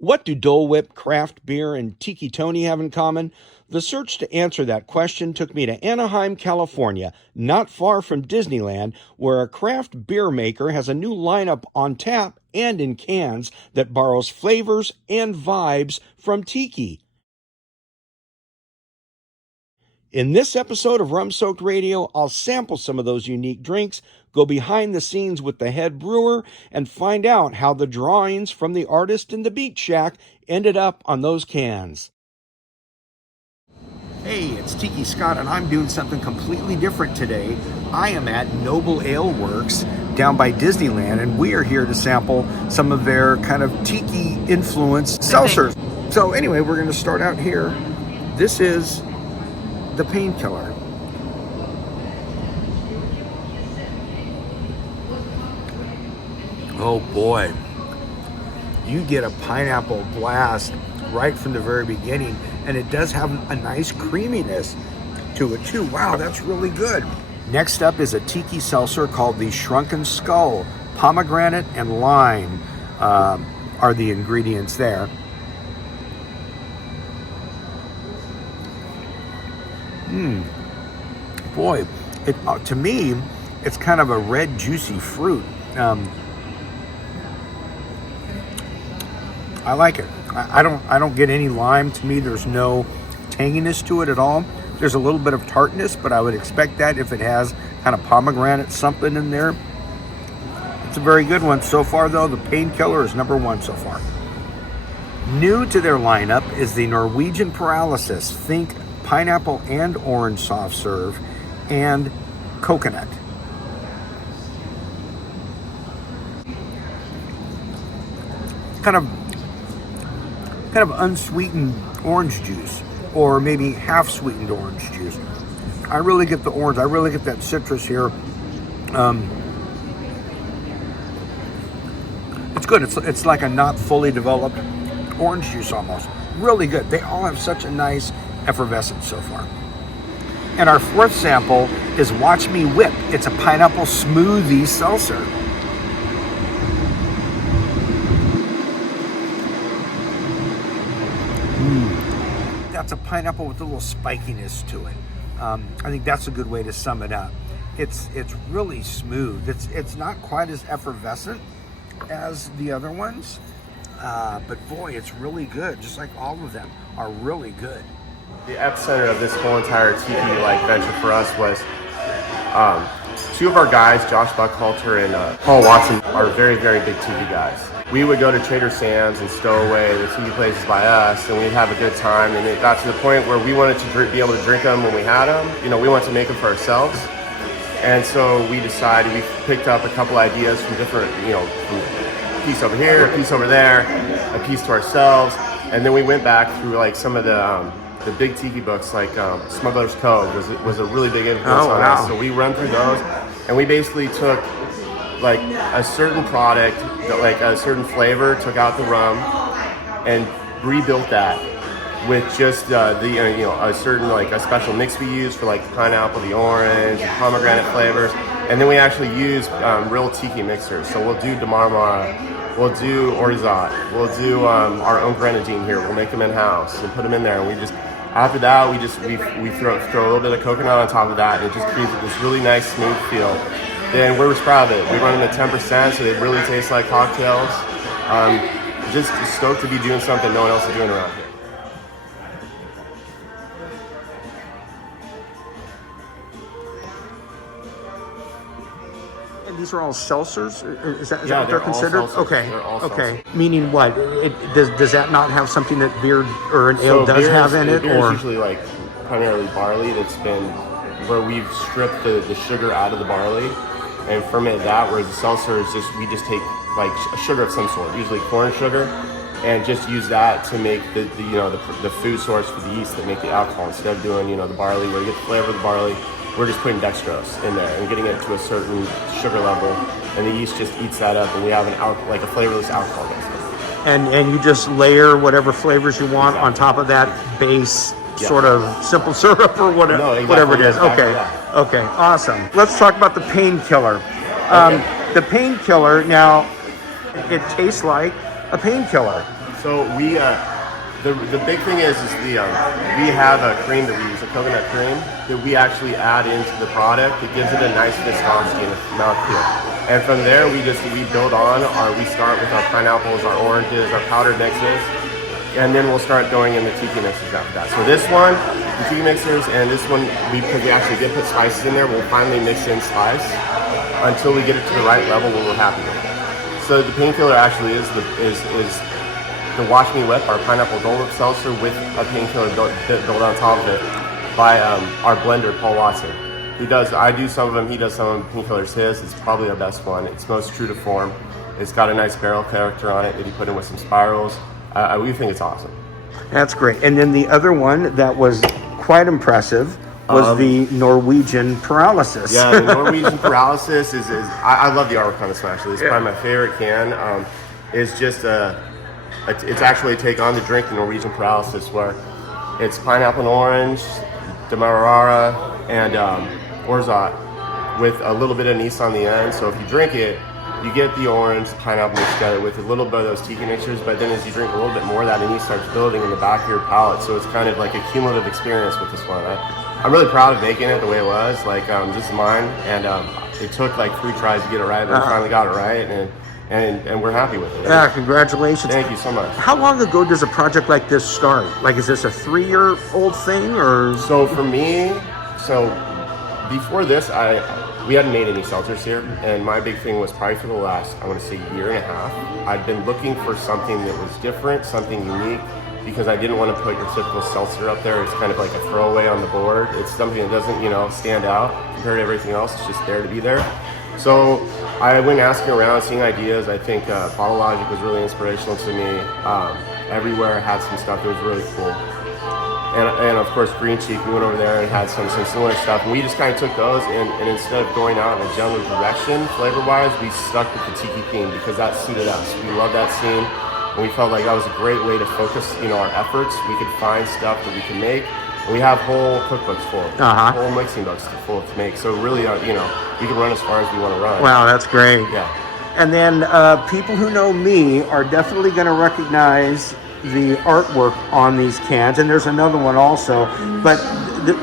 What do Dole Whip, craft beer, and Tiki Tony have in common? The search to answer that question took me to Anaheim, California, not far from Disneyland, where a craft beer maker has a new lineup on tap and in cans that borrows flavors and vibes from Tiki. In this episode of Rum-Soaked Radio, I'll sample some of those unique drinks, go behind the scenes with the head brewer, and find out how the drawings from the artist in the Beach Shack ended up on those cans. Hey, it's Tiki Scott, and I'm doing something completely different today. I am at Noble Ale Works down by Disneyland, and we are here to sample some of their kind of tiki-influenced seltzers. So anyway, we're going to start out here. This is the Painkiller. Oh boy, you get a pineapple blast right from the very beginning, and it does have a nice creaminess to it too. Wow, that's really good. Next up is a tiki seltzer called the Shrunken Skull. Pomegranate and lime are the ingredients there. Boy, to me, it's kind of a red, juicy fruit. I like it. I don't get any lime. To me, there's no tanginess to it at all. There's a little bit of tartness, but I would expect that if it has kind of pomegranate something in there. It's a very good one. So far, though, the Painkiller is number one so far. New to their lineup is the Norwegian Paralysis. Think pineapple and orange soft serve and coconut. Kind of unsweetened orange juice, or maybe half sweetened orange juice. I really get the orange. I really get that citrus here. It's good. It's like a not fully developed orange juice almost. Really good. They all have such a nice effervescence so far. And our fourth sample is Watch Me Whip. It's a pineapple smoothie seltzer. That's a pineapple with a little spikiness to it. I think that's a good way to sum it up. It's really smooth. It's not quite as effervescent as the other ones, but boy, it's really good. Just like all of them are really good. The epicenter of this whole entire tiki venture for us was two of our guys, Josh Buckhalter and Paul Watson, are very, very big tiki guys. We would go to Trader Sam's and stow away the tiki places by us, and we'd have a good time. And it got to the point where we wanted to be able to drink them when we had them. You know, we wanted to make them for ourselves. And so we decided, we picked up a couple ideas from different, from a piece over here, a piece over there, a piece to ourselves. And then we went back through some of the big tiki books, like Smuggler's Code was a really big influence on us. So we run through those, and we basically took a certain product, a certain flavor, took out the rum, and rebuilt that with just a certain a special mix we use for the pineapple, the orange, and pomegranate flavors, and then we actually use real tiki mixers. So we'll do Demarmara, we'll do Orizat, we'll do our own grenadine here. We'll make them in house and put them in there, and we just. After that, we throw a little bit of coconut on top of that, and it just creates this really nice, smooth feel. Then we're proud of it. We run them at 10%, so they really taste like cocktails. Just stoked to be doing something no one else is doing around here. These are all seltzers? Is that what they're they're considered? All seltzers. Okay. Meaning what? Does that not have something that beer or an ale does have in it? Beer is usually primarily barley that's been where we've stripped the sugar out of the barley and fermented that. Whereas the seltzer is we just take a sugar of some sort, usually corn sugar, and just use that to make the food source for the yeast that make the alcohol. Instead of doing the barley where you get the flavor of the barley. We're just putting dextrose in there and getting it to a certain sugar level, and the yeast just eats that up, and we have a flavorless alcohol basically. And you just layer whatever flavors you want on top of that base sort of simple syrup or whatever, whatever it is. Okay, awesome. Let's talk about the Painkiller. The Painkiller, now, it tastes like a painkiller. So we, the big thing is we have a cream that we use, a coconut cream, that we actually add into the product. It gives it a nice viscosity and mouthfeel. And from there, we build on. We start with our pineapples, our oranges, our powdered mixes, and then we'll start going in the tiki mixers after that. So this one, the tiki mixers, and this one, because we actually did put spices in there, we'll finally mix in spice until we get it to the right level where we're happy with it. So the painkiller actually is the Watch Me Whip, our pineapple Dole Whip seltzer with a painkiller built on top of it by our blender, Paul Watson. I do some of them, he does some of them, painkillers his. It's probably our best one. It's most true to form. It's got a nice barrel character on it that he put in with some spirals. We think it's awesome. That's great. And then the other one that was quite impressive was the Norwegian paralysis. Yeah, the Norwegian paralysis is I love the artwork on this one actually. It's probably my favorite can. It's just it's actually a take on the drink, the Norwegian paralysis, where it's pineapple and orange, Demerara, and Orgeat with a little bit of anise on the end. So if you drink it, you get the orange, pineapple mixed together with a little bit of those tiki mixtures, but then as you drink a little bit more, that anise starts building in the back of your palate. So it's kind of like a cumulative experience with this one. I'm really proud of making it the way it was. Like, this is mine, and it took like 3 tries to get it right, but we finally got it right, and we're happy with it. Yeah, congratulations. Thank you so much. How long ago does a project like this start? Like, is this a 3-year-old thing, or? So for me, before this, we hadn't made any seltzers here, and my big thing was probably for the last, I want to say, year and a half, I'd been looking for something that was different, something unique, because I didn't want to put your typical seltzer up there. It's kind of like a throwaway on the board. It's something that doesn't, stand out compared to everything else. It's just there to be there. So I went asking around, seeing ideas. I think Bottle Logic was really inspirational to me. Everywhere had some stuff that was really cool. And of course, Green Cheek, we went over there and had some similar stuff. And we just kind of took those and instead of going out in a general direction, flavor-wise, we stuck with the Tiki theme because that suited us. We love that scene. And we felt like that was a great way to focus, our efforts. We could find stuff that we can make. And we have whole cookbooks full, whole mixing books full to make. So really, we can run as far as we want to run. Wow, that's great. Yeah. And then people who know me are definitely going to recognize the artwork on these cans. And there's another one also. But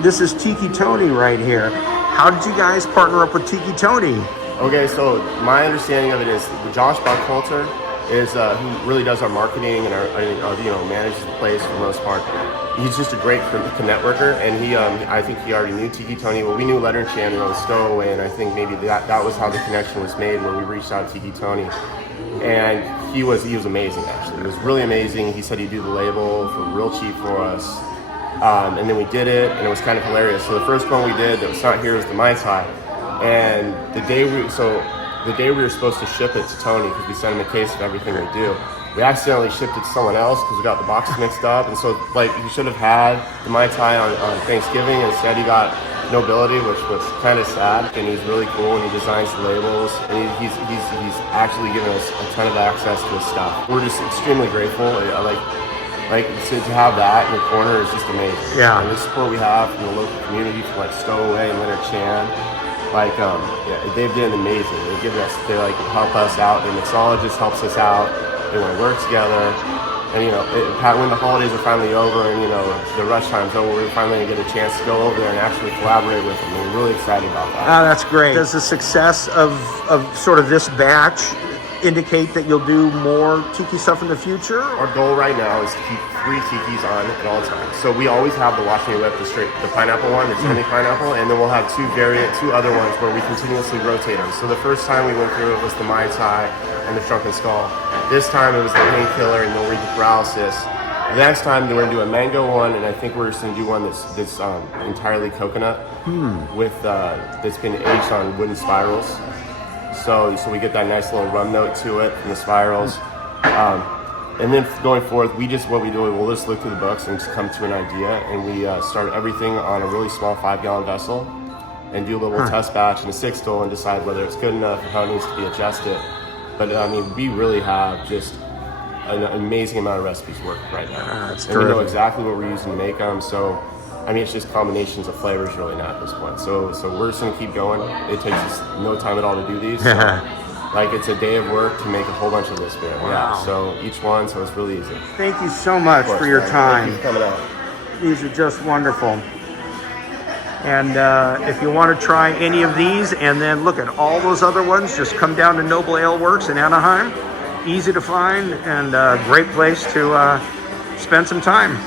this is Tiki Tony right here. How did you guys partner up with Tiki Tony? Okay, so my understanding of it is Josh Buckhalter is who really does our marketing and our manages the place for the most part. He's just a great networker, and I think he already knew Tiki Tony. Well, we knew Leonard Chan and Stowaway, and I think maybe that was how the connection was made, where we reached out to Tiki Tony. And he was amazing, actually. It was really amazing. He said he'd do the label for real cheap for us. And then we did it, and it was kind of hilarious. So the first one we did that was not here was the Mai Tai. And the day we were supposed to ship it to Tony, because we sent him a case of everything we do, we accidentally shipped it to someone else because we got the boxes mixed up. And so, he should have had the Mai Tai on Thanksgiving. Instead, he got Nobility, which was kind of sad. And he's really cool, and he designs the labels. And he's actually given us a ton of access to his stuff. We're just extremely grateful. To have that in the corner is just amazing. Yeah. And the support we have from the local community, from Stowaway and Leonard Chan. They've been amazing. They help us out. The mixologist helps us out. They want to work together. And when the holidays are finally over and the rush time's over, we're finally gonna get a chance to go over there and actually collaborate with them. We're really excited about that. Oh, that's great. Does the success of sort of this batch indicate that you'll do more Tiki stuff in the future? Our goal right now is to keep 3 Tikis on at all times. So we always have the Watch Me Whip, the pineapple one, the Tony pineapple, and then we'll have 2 other ones where we continuously rotate them. So the first time we went through it was the Mai Tai and the Drunken Skull. This time it was the Painkiller and Norwegian Paralysis. The next time we're gonna do a mango one, and I think we're just gonna do one that's entirely coconut with that's been aged on wooden spirals. So we get that nice little rum note to it from the spirals. And then going forth, we'll just look through the books and just come to an idea, and we start everything on a really small 5-gallon vessel and do a little test batch in a 6-stole and decide whether it's good enough and how it needs to be adjusted. But we really have just an amazing amount of recipes working right now. That's and we know exactly what we're using to make them. So, it's just combinations of flavors really now at this point. So we're just gonna keep going. It takes us no time at all to do these. So, like it's a day of work to make a whole bunch of this beer. Wow. Yeah. So each one, so it's really easy. Thank you so much Of course, for your man. time. Thank you for coming out. These are just wonderful. And if you want to try any of these and then look at all those other ones, just come down to Noble Ale Works in Anaheim. Easy to find and a great place to spend some time.